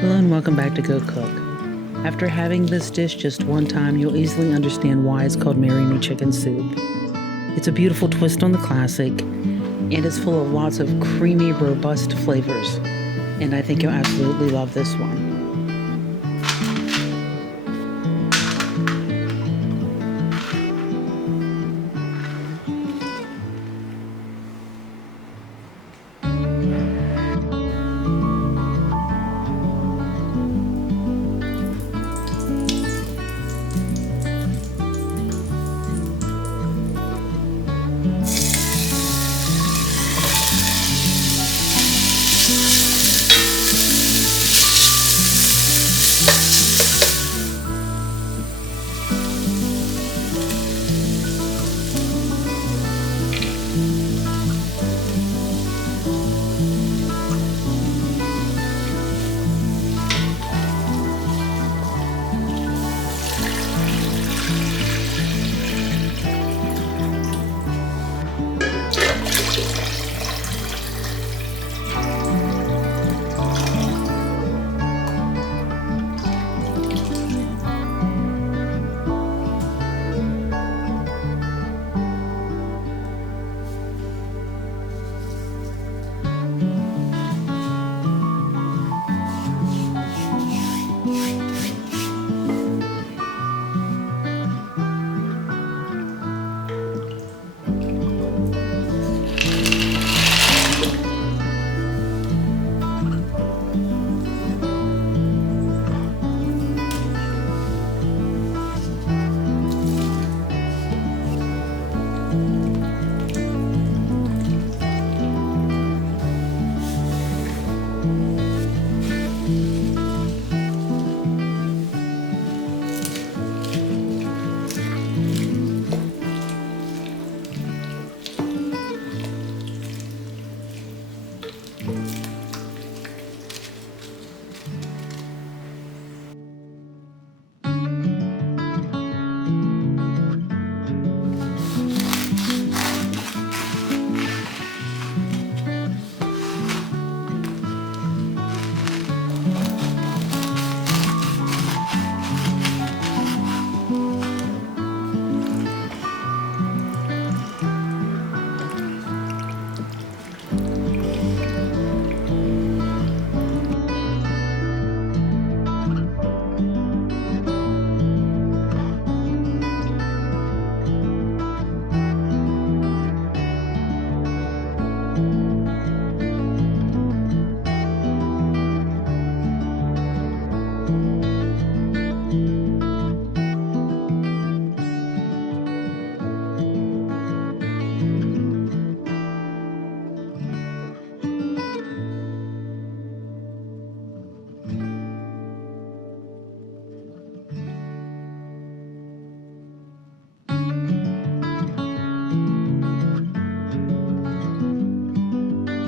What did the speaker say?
Hello and welcome back to GoCook. After having this dish just one time, you'll easily understand why it's called Marry Me Chicken Soup. It's a beautiful twist on the classic, and it's full of lots of creamy, robust flavors. And I think you'll absolutely love this one.